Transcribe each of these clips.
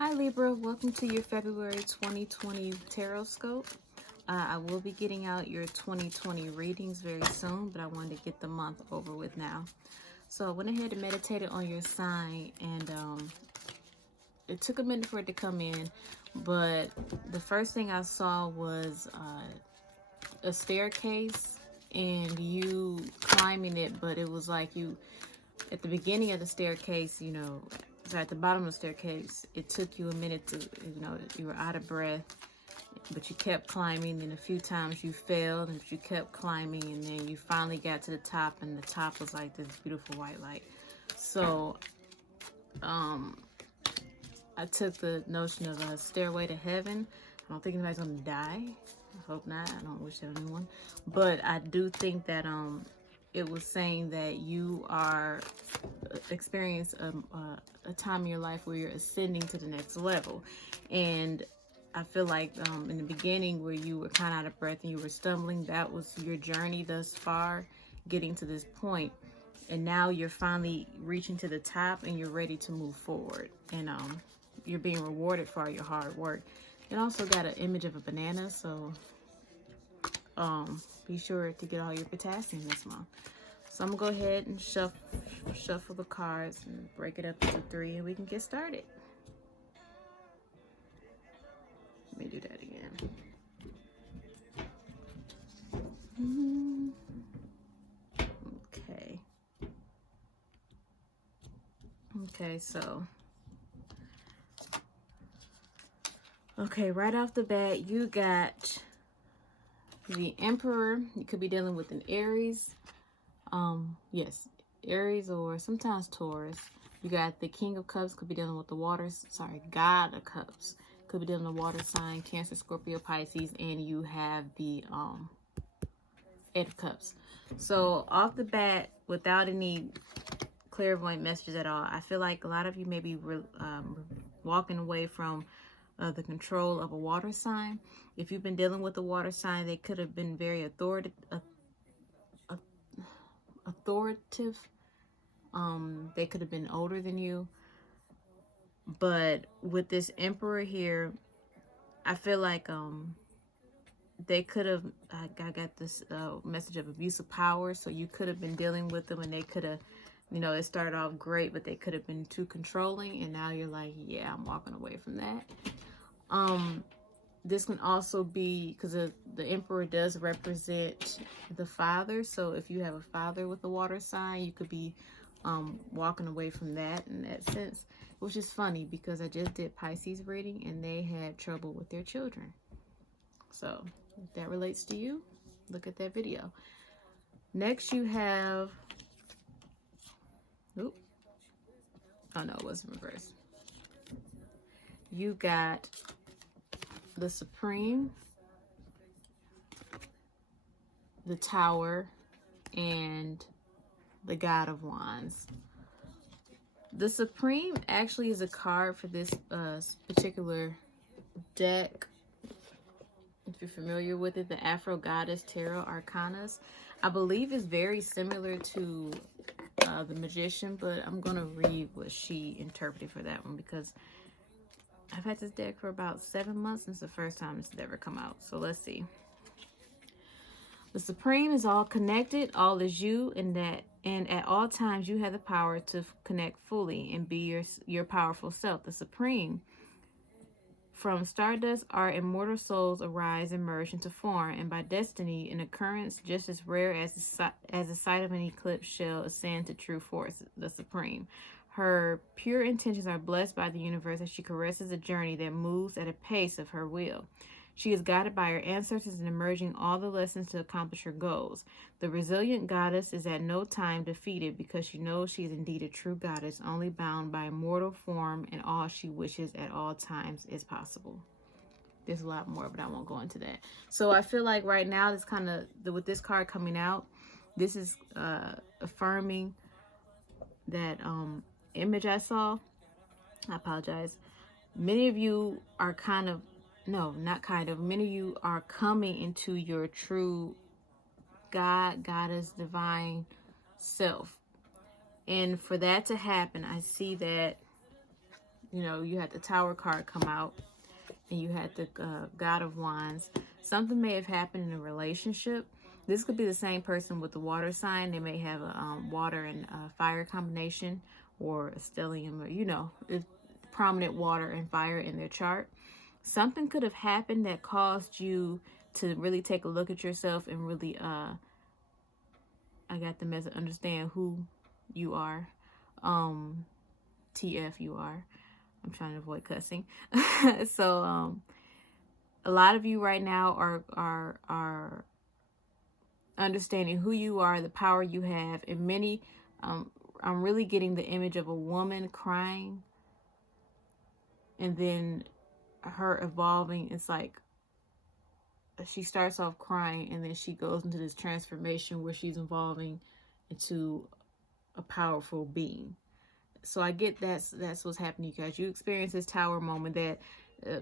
Hi Libra, welcome to your February 2020 Tarot Scope. I will be getting out your 2020 readings very soon, but I wanted to get the month over with now. So I went ahead and meditated on your sign, and it took a minute for it to come in, but the first thing I saw was a staircase and you climbing it, but it was like you, at the beginning of the staircase, so at the bottom of the staircase, it took you a minute to, you were out of breath, but you kept climbing, and a few times you failed, and you kept climbing, and then you finally got to the top, and the top was like this beautiful white light. So, I took the notion of a stairway to heaven. I don't think anybody's gonna die. I hope not. I don't wish that on anyone. But I do think that it was saying that you are experience a time in your life where you're ascending to the next level. And I feel like in the beginning where you were kind of out of breath and you were stumbling, that was your journey thus far, getting to this point. And now you're finally reaching to the top and you're ready to move forward. And you're being rewarded for all your hard work. It also got an image of a banana, so be sure to get all your potassium this month. So I'm gonna go ahead and shuffle the cards and break it up into 3, and we can get started. Let me do that again. Okay. Okay, so. Okay, right off the bat, you got the Emperor. You could be dealing with an Aries. Yes, Aries or sometimes Taurus. You got the King of Cups, could be dealing with the God of Cups. Could be dealing with water sign, Cancer, Scorpio, Pisces, and you have the Eight of Cups. So off the bat, without any clairvoyant messages at all, I feel like a lot of you may be walking away from the control of a water sign. If you've been dealing with a water sign, they could have been very authoritative. They could have been older than you. But with this Emperor here, I feel like they could have, I got this message of abuse of power. So you could have been dealing with them and they could have, it started off great, but they could have been too controlling. And now you're like, yeah, I'm walking away from that. This can also be because the Emperor does represent the father. So if you have a father with a water sign, you could be walking away from that in that sense, which is funny because I just did Pisces reading and they had trouble with their children. So if that relates to you, look at that video. Next you have, oh no, it wasn't reversed. You got the Supreme, the Tower, and the God of Wands. The Supreme actually is a card for this particular deck. If you're familiar with it, the Afro Goddess Tarot Arcanas. I believe is very similar to the Magician, but I'm going to read what she interpreted for that one because I've had this deck for about 7 months and it's the first time it's ever come out. So let's see. The Supreme is all connected, all is you, and at all times you have the power to connect fully and be your powerful self. The Supreme. From stardust, our immortal souls arise and merge into form, and by destiny, an occurrence just as rare as the sight of an eclipse shall ascend to true force, the Supreme. Her pure intentions are blessed by the universe as she caresses a journey that moves at a pace of her will. She is guided by her ancestors in emerging all the lessons to accomplish her goals. The resilient goddess is at no time defeated because she knows she is indeed a true goddess, only bound by mortal form, and all she wishes at all times is possible. There's a lot more, but I won't go into that. So I feel like right now, this kind of, with this card coming out, this is affirming that image I saw. I apologize. Many of you are many of you are coming into your true God, goddess, divine self. And for that to happen, I see that you know, you had the Tower card come out, and you had the God of Wands. Something may have happened in a relationship. This could be the same person with the water sign. They may have a water and fire combination, or a stellium, or, you know, prominent water and fire in their chart. Something could have happened that caused you to really take a look at yourself and really, I got the message, understand who you are. TF you are. I'm trying to avoid cussing. So, a lot of you right now are understanding who you are, the power you have, and many, I'm really getting the image of a woman crying, and then her evolving. It's like she starts off crying, and then she goes into this transformation where she's evolving into a powerful being. So I get that's what's happening, you guys. You experience this Tower moment that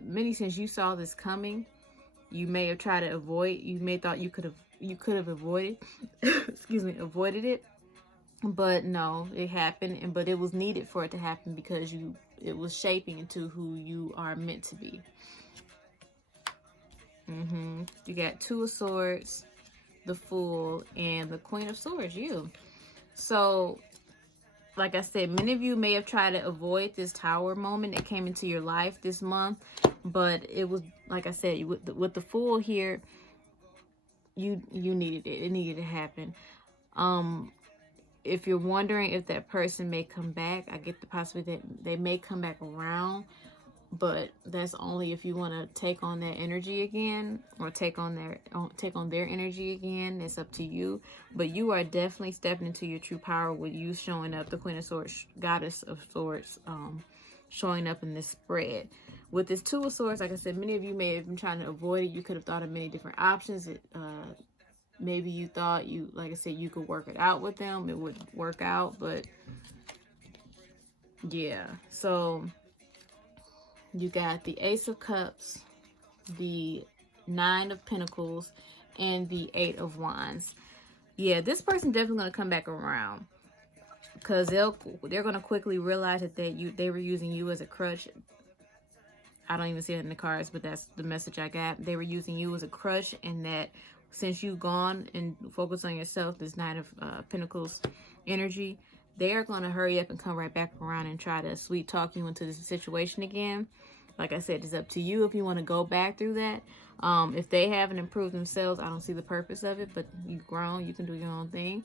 many, since you saw this coming, you may have tried to avoid. You may thought you could have avoided excuse me, avoided it, but no, it happened. And but it was needed for it to happen, because it was shaping into who you are meant to be. You got Two of Swords, the Fool, and the Queen of Swords. You. So, like I said, many of you may have tried to avoid this Tower moment that came into your life this month, but it was, like I said, with the Fool here, you needed it. It needed to happen. If you're wondering if that person may come back, I get the possibility that they may come back around, but that's only if you want to take on that energy again, or take on their energy again. It's up to you, but you are definitely stepping into your true power with you showing up, the Queen of Swords, Goddess of Swords, showing up in this spread. With this Two of Swords, like I said, many of you may have been trying to avoid it. You could have thought of many different options. Maybe you thought like I said, you could work it out with them. It would work out, but yeah. So you got the Ace of Cups, the Nine of Pentacles, and the Eight of Wands. Yeah, this person definitely going to come back around, because they're going to quickly realize that they were using you as a crutch. I don't even see it in the cards, but that's the message I got. They were using you as a crutch, and that since you've gone and focused on yourself, this Nine of Pentacles energy, they are going to hurry up and come right back around and try to sweet talk you into this situation again. Like I said, it's up to you if you want to go back through that. If they haven't improved themselves, I don't see the purpose of it, but you've grown, you can do your own thing.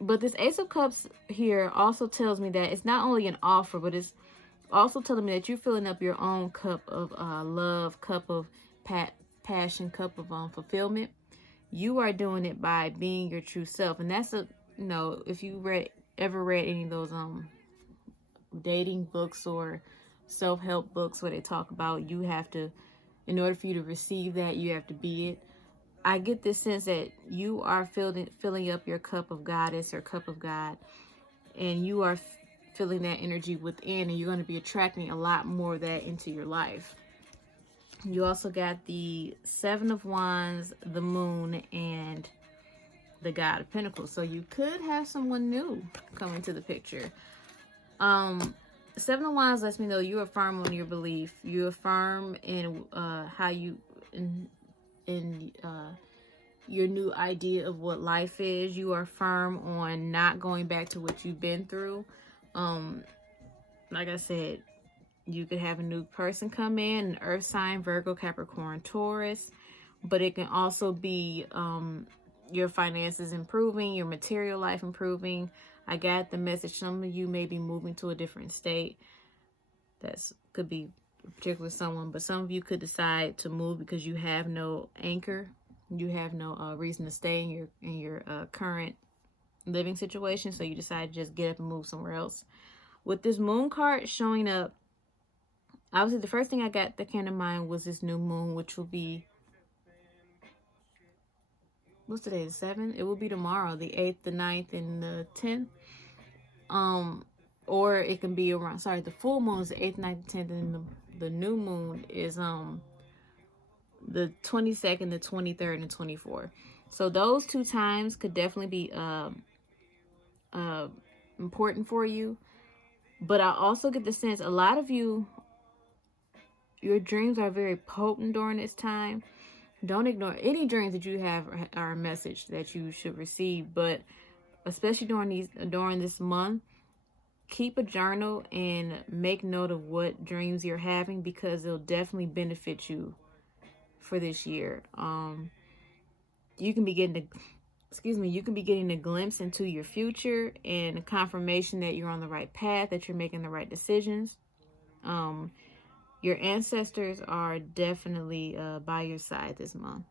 But this Ace of Cups here also tells me that it's not only an offer, but it's also telling me that you're filling up your own cup of love, cup of passion, cup of fulfillment. You are doing it by being your true self. And that's if you ever read any of those dating books or self-help books where they talk about you have to, in order for you to receive that, you have to be it. I get this sense that you are filling up your cup of Goddess or cup of God, and you are feeling that energy within, and you're going to be attracting a lot more of that into your life. You also got the Seven of Wands, the Moon, and the God of Pentacles. So you could have someone new come into the picture. Seven of Wands lets me know you are firm on your belief. You are firm in how you in your new idea of what life is. You are firm on not going back to what you've been through. Like I said, you could have a new person come in, an earth sign, Virgo, Capricorn, Taurus, but it can also be your finances improving, your material life improving. I got the message some of you may be moving to a different state. That could be particular someone, but some of you could decide to move because you have no anchor. You have no reason to stay in your current living situation, so you decide to just get up and move somewhere else. With this Moon card showing up, obviously the first thing I got that came to mind was this new moon, which will be, what's today, the 7th? It will be tomorrow, the 8th, the 9th, and the 10th. Or it can be around, sorry, the full moon is the 8th, 9th, 10th, and the new moon is the 22nd, the 23rd, and 24th. So those two times could definitely be important for you. But I also get the sense a lot of you, your dreams are very potent during this time. Don't ignore any dreams that you have are a message that you should receive. But especially during this month, keep a journal and make note of what dreams you're having, because it'll definitely benefit you for this year. You can be getting a glimpse into your future and a confirmation that you're on the right path, that you're making the right decisions. Your ancestors are definitely by your side this month.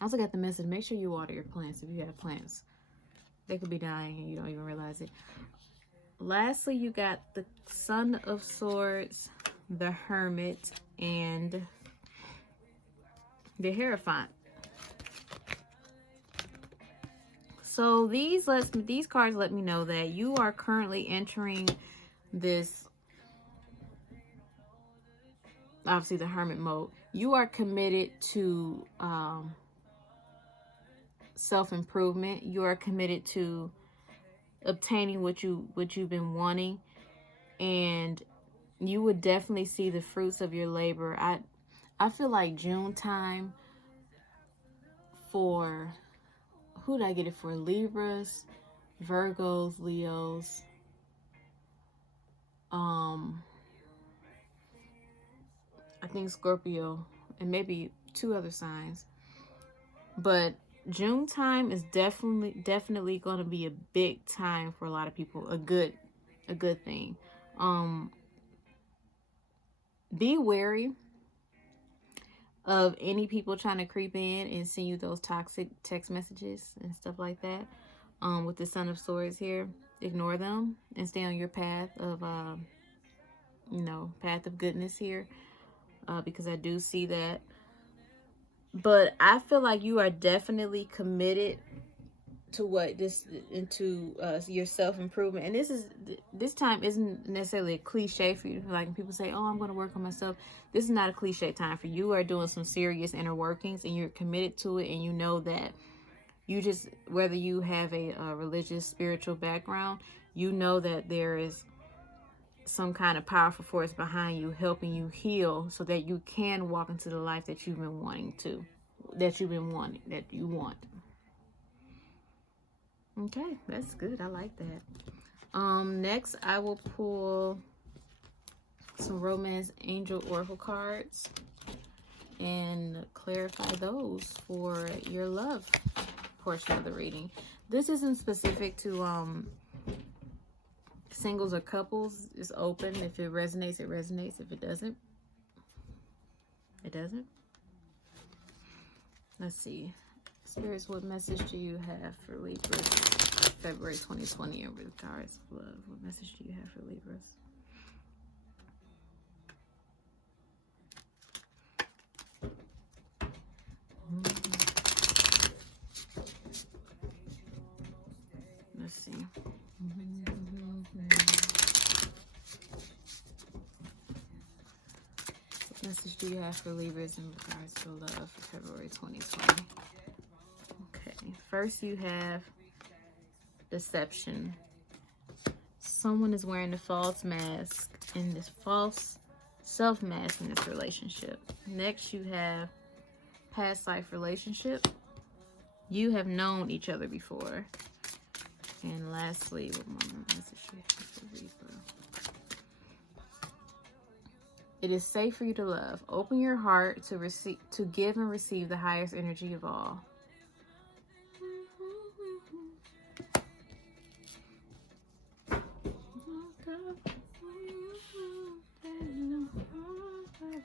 I also got the message, make sure you water your plants if you have plants. They could be dying and you don't even realize it. Lastly, you got the Son of Swords, the Hermit, and the Hierophant. So these cards let me know that you are currently entering this, obviously the Hermit mode. You are committed to self-improvement. You are committed to obtaining what you've been wanting, and you would definitely see the fruits of your labor. I feel like June time, for who did I get it for? Libras, Virgos, Leos, I think Scorpio, and maybe 2 other signs. But June time is definitely going to be a big time for a lot of people. A good thing. Be wary of any people trying to creep in and send you those toxic text messages and stuff like that. With the Son of Swords here, ignore them and stay on your path of path of goodness here, because I do see that. But I feel like you are definitely committed to your self-improvement. And this time isn't necessarily a cliche for you. Like when people say, oh, I'm going to work on myself, this is not a cliche time for you. You are doing some serious inner workings and you're committed to it, and you know that whether you have a religious, spiritual background, you know that there is some kind of powerful force behind you helping you heal so that you can walk into the life that you want. Okay, that's good. I like that. Next I will pull some Romance Angel Oracle cards and clarify those for your love portion of the reading. This isn't specific to singles or couples. It's open. If it resonates, it resonates. If it doesn't, it doesn't. Let's see. Spirits, what message do you have for Libras? February 2020 over the cards of love. What message do you have for Libras? Let's see. What message do you have for Libras in regards to love for February 2020? Okay. First you have deception. Someone is wearing a false mask in this false self mask in this relationship. Next you have past life relationship. You have known each other before. And lastly, what more message you have for Libra? It is safe for you to love. Open your heart to give and receive the highest energy of all.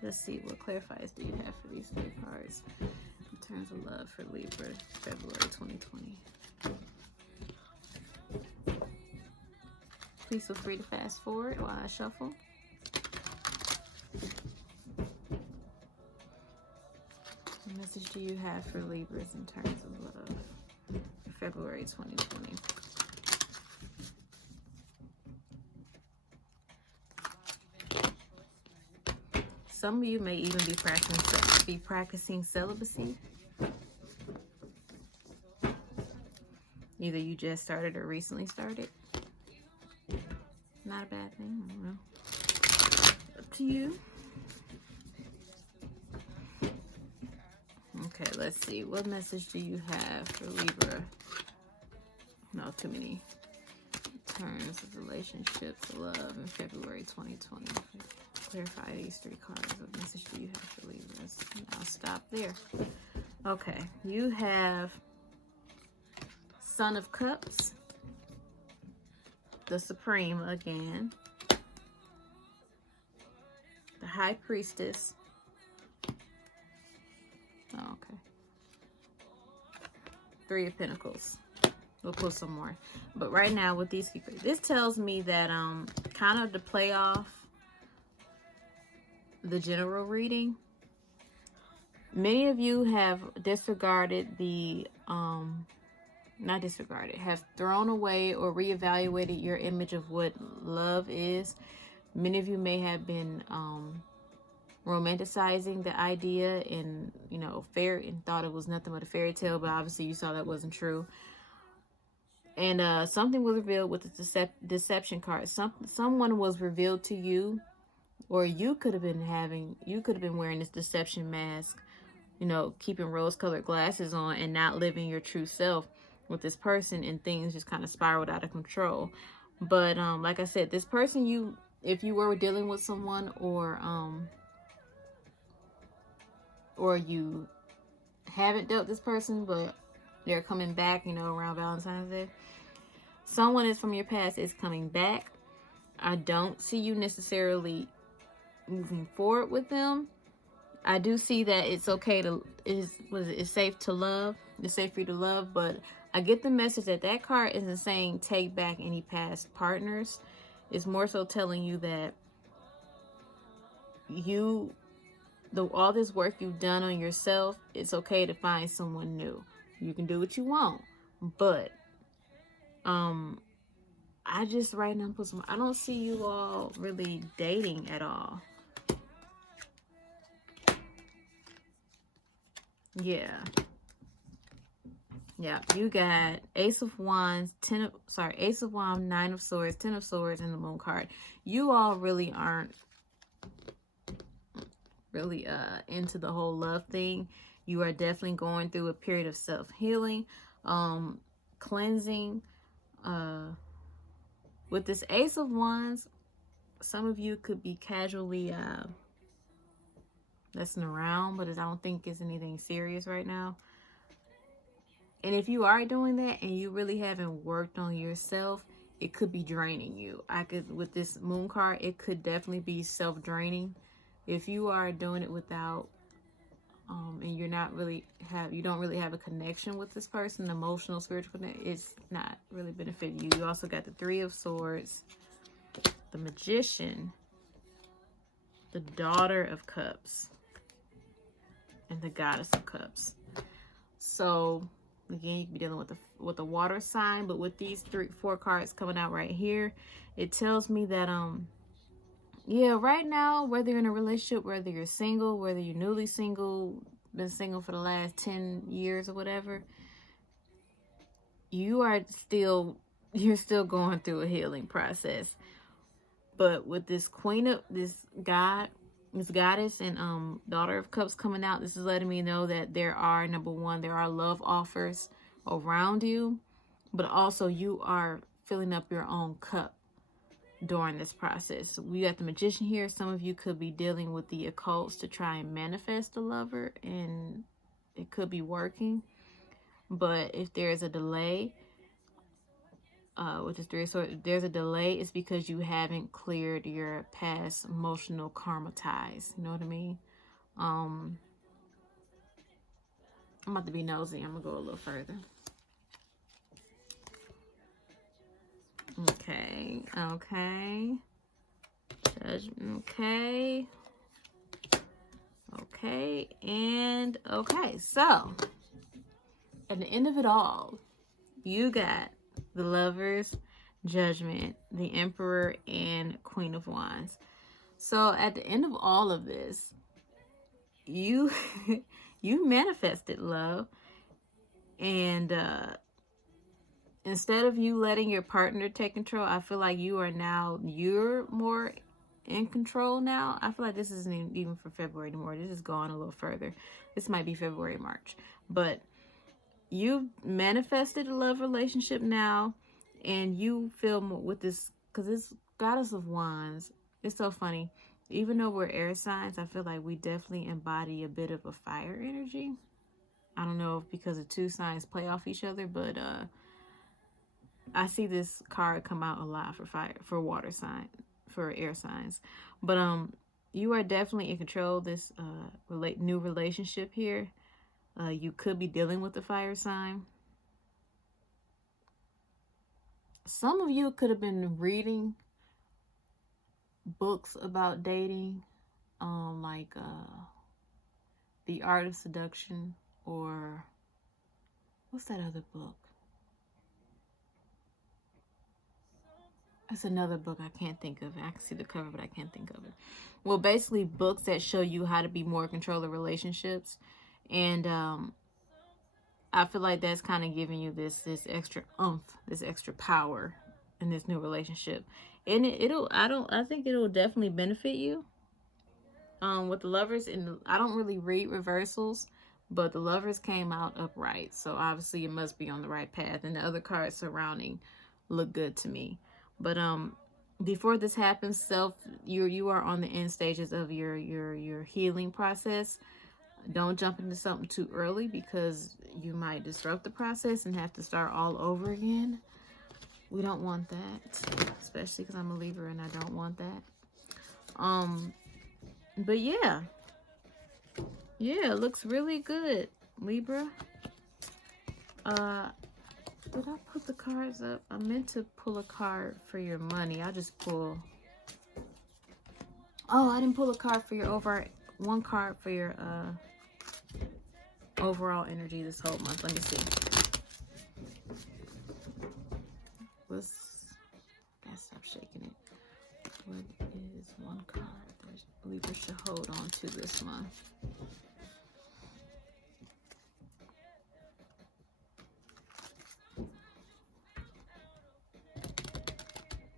Let's see, what clarifies do you have for these 3 cards in terms of love for Libra, February 2020? Please feel free to fast forward while I shuffle. What message do you have for Libras in terms of love for February 2020? Some of you may even be practicing celibacy. Either you just started or recently started. Not a bad thing. I don't know. Up to you. Okay, let's see. What message do you have for Libra? No, too many terms of relationships, love in February 2020. Clarify these 3 cards. What message do you have for Libras? I'll stop there. Okay, you have Son of Cups, the Supreme again, the High Priestess. Oh, okay. 3 of Pentacles. We'll pull some more. But right now with these, this tells me that kind of to play off the general reading, many of you have disregarded the not disregarded, have thrown away or reevaluated your image of what love is. Many of you may have been romanticizing the idea and, you know, and thought it was nothing but a fairy tale, but obviously you saw that wasn't true. And something was revealed with the deception card. Someone was revealed to you, or you could have been wearing this deception mask, you know, keeping rose-colored glasses on and not living your true self with this person, and things just kind of spiraled out of control. But like I said, this person, if you were dealing with someone, or you haven't dealt this person, but they're coming back, you know, around Valentine's Day. Someone is from your past is coming back. I don't see you necessarily moving forward with them. I do see that it's okay to, it's safe to love. It's safe for you to love, but I get the message that card isn't saying take back any past partners. It's more so telling you that all this work you've done on yourself, it's okay to find someone new. You can do what you want, but I just right now I don't see you all really dating at all. Yeah, you got Ace of Wands, Ace of Wands, 9 of Swords, 10 of Swords, and the Moon card. You all really aren't really into the whole love thing. You are definitely going through a period of self-healing, cleansing. With this Ace of Wands, some of you could be casually messing around, but I don't think it's anything serious right now. And if you are doing that and you really haven't worked on yourself, it could be draining you. With this Moon card, it could definitely be self-draining. If you are doing it without, and you don't really have a connection with this person, emotional, spiritual connection, it's not really benefiting you. You also got the 3 of Swords, the Magician, the Daughter of Cups, and the Goddess of Cups. So again, you can be dealing with a water sign, but with these 4 cards coming out right here, it tells me that yeah, right now, whether you're in a relationship, whether you're single, whether you're newly single, been single for the last 10 years or whatever, you're still going through a healing process. But with this this Goddess and Daughter of Cups coming out, this is letting me know that there are, number one, there are love offers around you, but also you are filling up your own cup during this process. We got the Magician here. Some of you could be dealing with the occults to try and manifest a lover, and it could be working. But if there's a delay, which is 3 of Swords, if there's a delay, it's because you haven't cleared your past emotional karma ties. You know what I mean? I'm about to be nosy. I'm gonna go a little further. Okay. Okay. And okay. So, at the end of it all, you got the Lovers, Judgment, the Emperor, and Queen of Wands. So, at the end of all of this, you manifested love, and instead of you letting your partner take control, I feel like you're more in control now. I feel like this isn't even for February anymore. This is going a little further. This might be February, March. But you manifested a love relationship now, and you feel more with this, because this Goddess of Wands, it's so funny. Even though we're air signs, I feel like we definitely embody a bit of a fire energy. I don't know if because the two signs play off each other, but I see this card come out a lot for water sign, for air signs. But you are definitely in control of this new relationship here. You could be dealing with a fire sign. Some of you could have been reading books about dating, like The Art of Seduction, or what's that other book? It's another book I can't think of. I can see the cover, but I can't think of it. Well, basically books that show you how to be more in control of relationships. And I feel like that's kind of giving you this extra oomph, this extra power in this new relationship. And I think it'll definitely benefit you. With the Lovers, and I don't really read reversals, but the Lovers came out upright. So obviously it must be on the right path. And the other cards surrounding look good to me. But before this happens, you are on the end stages of your healing process. Don't jump into something too early, because you might disrupt the process and have to start all over again. We don't want that, especially because I'm a Libra and I don't want that. But yeah, it looks really good, Libra. Did I put the cards up? I meant to pull a card for your money. I just pull. Oh, I didn't pull a card for your one card for your overall energy this whole month. Let me see. Gotta stop shaking it. What is one card that Libra should hold on to this month?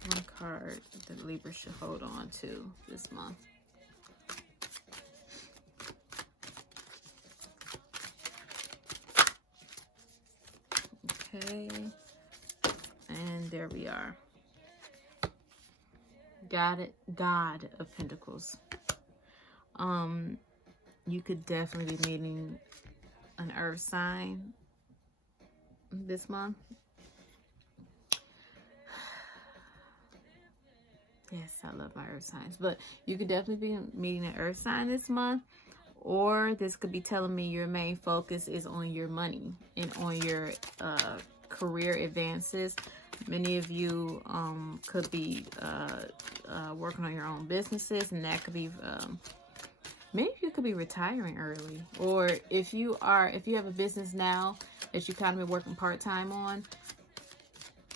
One card that Libra should hold on to this month. Okay, and there we are. God of Pentacles. You could definitely be meeting an earth sign this month. Yes, I love my earth signs. But you could definitely be meeting an earth sign this month. Or this could be telling me your main focus is on your money and on your career advances. Many of you could be working on your own businesses, and that could be many of you could be retiring early. Or if you have a business now that you kind of been working part-time on,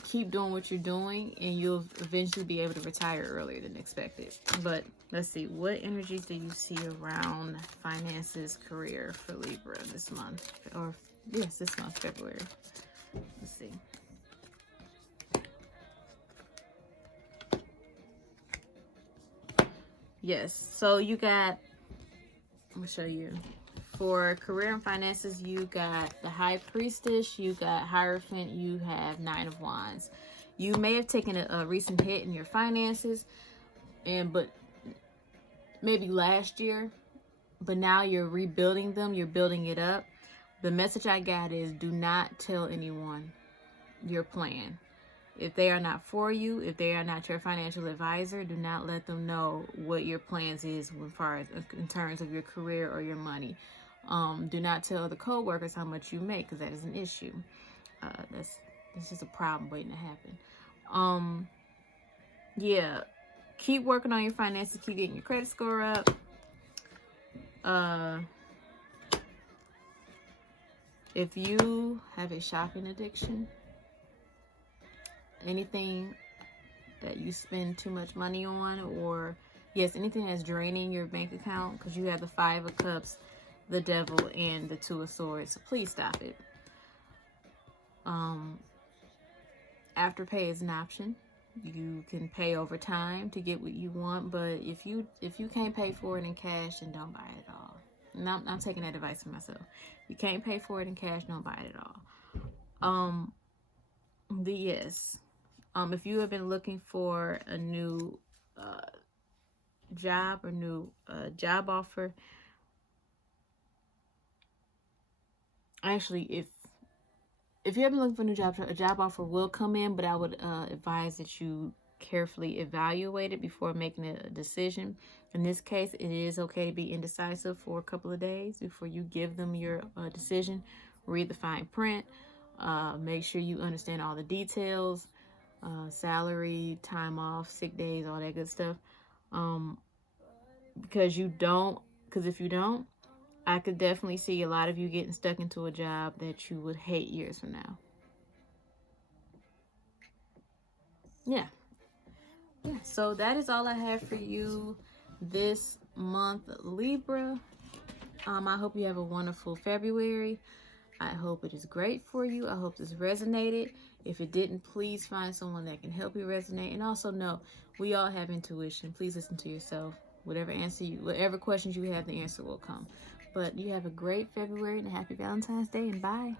keep doing what you're doing and you'll eventually be able to retire earlier than expected. But let's see, what energies do you see around finances, career for Libra this month? Or yes, this month, February. Let's see. Yes, so you got, I'm gonna show you. For career and finances, you got the High Priestess, you got Hierophant, you have Nine of Wands. You may have taken a recent hit in your finances, but maybe last year, but now you're rebuilding them, you're building it up. The message I got is, do not tell anyone your plan. If they are not for you, if they are not your financial advisor, do not let them know what your plans is as far as in terms of your career or your money. Do not tell the co-workers how much you make, because that is an issue. That's just a problem waiting to happen. Yeah, keep working on your finances, keep getting your credit score up. If you have a shopping addiction, anything that you spend too much money on, or yes, anything that's draining your bank account, because you have the Five of Cups, the Devil, and the Two of Swords, so please stop it. Afterpay is an option. You can pay over time to get what you want, but if you can't pay for it in cash, then don't buy it at all. And I'm taking that advice for myself. You can't pay for it in cash, don't buy it at all. If you have been looking for a new job or new job offer, actually, if you have been looking for a new job, a job offer will come in, but I would advise that you carefully evaluate it before making a decision. In this case, it is okay to be indecisive for a couple of days before you give them your decision. Read the fine print. Make sure you understand all the details, salary, time off, sick days, all that good stuff. Because if you don't, I could definitely see a lot of you getting stuck into a job that you would hate years from now. Yeah. So that is all I have for you this month, Libra. I hope you have a wonderful February. I hope it is great for you. I hope this resonated. If it didn't, please find someone that can help you resonate. And also know, we all have intuition. Please listen to yourself. Whatever questions you have, the answer will come. But you have a great February and a happy Valentine's Day, and bye.